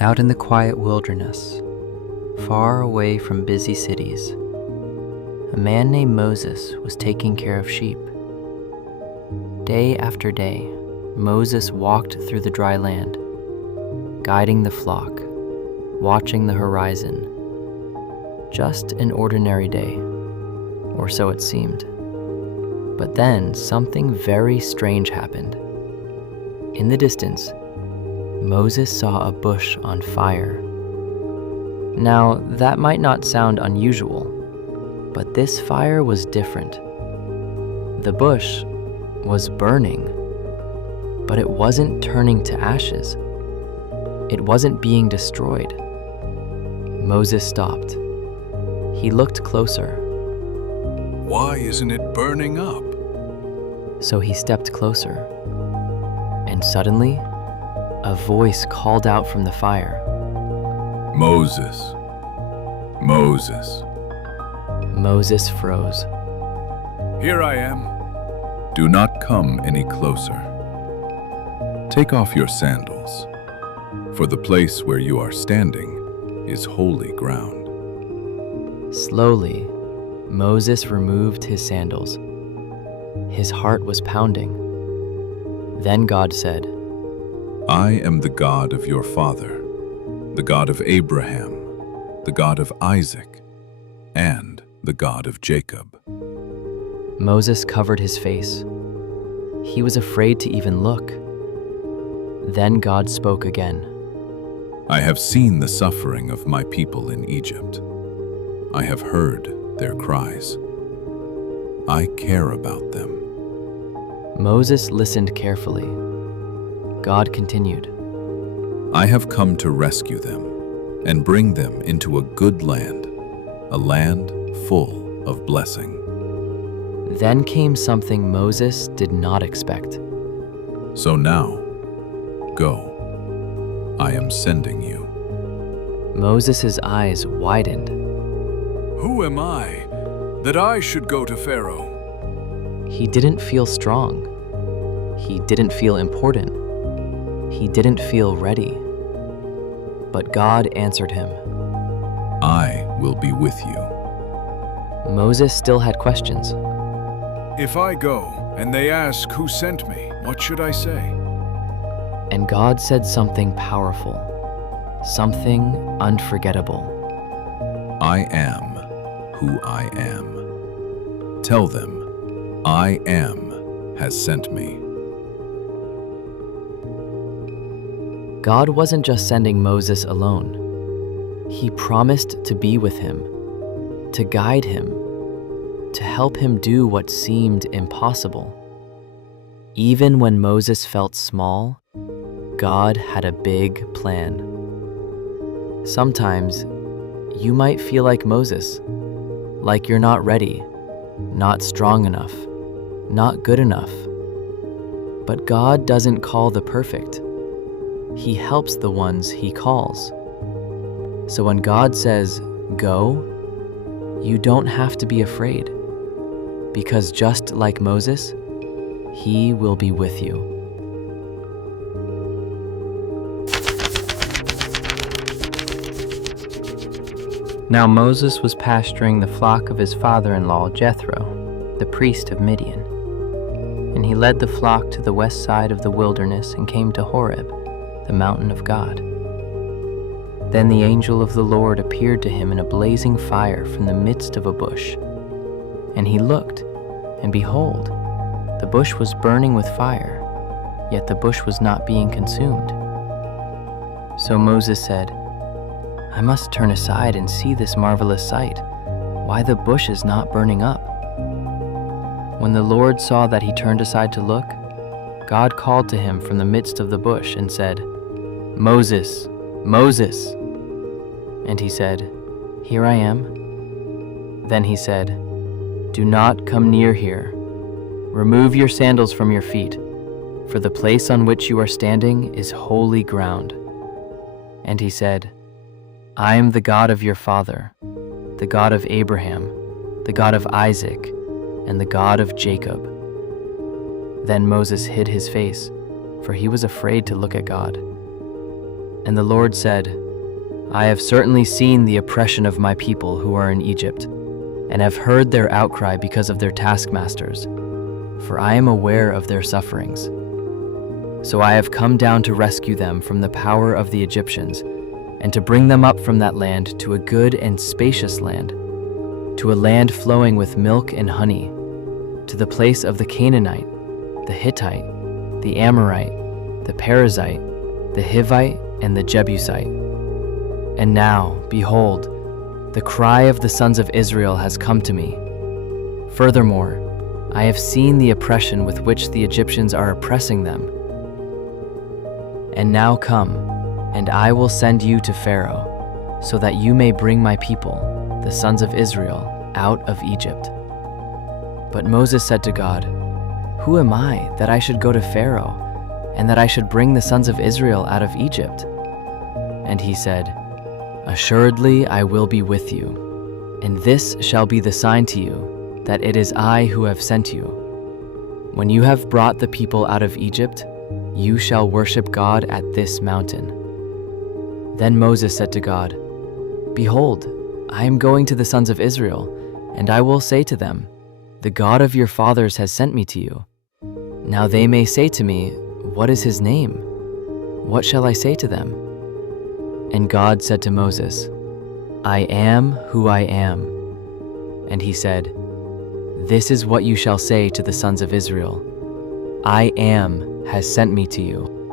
Out in the quiet wilderness, far away from busy cities, a man named Moses was taking care of sheep. Day after day, Moses walked through the dry land, guiding the flock, watching the horizon. Just an ordinary day, or so it seemed. But then something very strange happened. In the distance, Moses saw a bush on fire. Now, that might not sound unusual, but this fire was different. The bush was burning, but it wasn't turning to ashes. It wasn't being destroyed. Moses stopped. He looked closer. Why isn't it burning up? So he stepped closer, and suddenly, a voice called out from the fire. Moses, Moses. Moses froze. Here I am. Do not come any closer. Take off your sandals, for the place where you are standing is holy ground. Slowly, Moses removed his sandals. His heart was pounding. Then God said, I am the God of your father, the God of Abraham, the God of Isaac, and the God of Jacob. Moses covered his face. He was afraid to even look. Then God spoke again. I have seen the suffering of my people in Egypt. I have heard their cries. I care about them. Moses listened carefully. God continued, I have come to rescue them and bring them into a good land, a land full of blessing. Then came something Moses did not expect. So now, go. I am sending you. Moses' eyes widened. Who am I that I should go to Pharaoh? He didn't feel strong. He didn't feel important. He didn't feel ready. But God answered him. I will be with you. Moses still had questions. If I go and they ask who sent me, what should I say? And God said something powerful, something unforgettable. I am who I am. Tell them, I am has sent me. God wasn't just sending Moses alone. He promised to be with him, to guide him, to help him do what seemed impossible. Even when Moses felt small, God had a big plan. Sometimes you might feel like Moses, like you're not ready, not strong enough, not good enough. But God doesn't call the perfect. He helps the ones he calls. So when God says, go, you don't have to be afraid, because just like Moses, he will be with you. Now Moses was pasturing the flock of his father-in-law Jethro, the priest of Midian. And he led the flock to the west side of the wilderness and came to Horeb, the mountain of God. Then the angel of the Lord appeared to him in a blazing fire from the midst of a bush. And he looked, and behold, the bush was burning with fire, yet the bush was not being consumed. So Moses said, I must turn aside and see this marvelous sight, why the bush is not burning up. When the Lord saw that he turned aside to look, God called to him from the midst of the bush and said, Moses, Moses. And he said, Here I am. Then he said, Do not come near here. Remove your sandals from your feet, for the place on which you are standing is holy ground. And he said, I am the God of your father, the God of Abraham, the God of Isaac, and the God of Jacob. Then Moses hid his face, for he was afraid to look at God. And the Lord said, I have certainly seen the oppression of my people who are in Egypt, and have heard their outcry because of their taskmasters, for I am aware of their sufferings. So I have come down to rescue them from the power of the Egyptians, and to bring them up from that land to a good and spacious land, to a land flowing with milk and honey, to the place of the Canaanite, the Hittite, the Amorite, the Perizzite, the Hivite, and the Jebusite. And now, behold, the cry of the sons of Israel has come to me. Furthermore, I have seen the oppression with which the Egyptians are oppressing them. And now come, and I will send you to Pharaoh, so that you may bring my people, the sons of Israel, out of Egypt. But Moses said to God, Who am I that I should go to Pharaoh, and that I should bring the sons of Israel out of Egypt? And he said, Assuredly I will be with you, and this shall be the sign to you, that it is I who have sent you. When you have brought the people out of Egypt, you shall worship God at this mountain. Then Moses said to God, Behold, I am going to the sons of Israel, and I will say to them, The God of your fathers has sent me to you. Now they may say to me, What is his name? What shall I say to them? And God said to Moses, I am who I am. And he said, This is what you shall say to the sons of Israel. I am has sent me to you.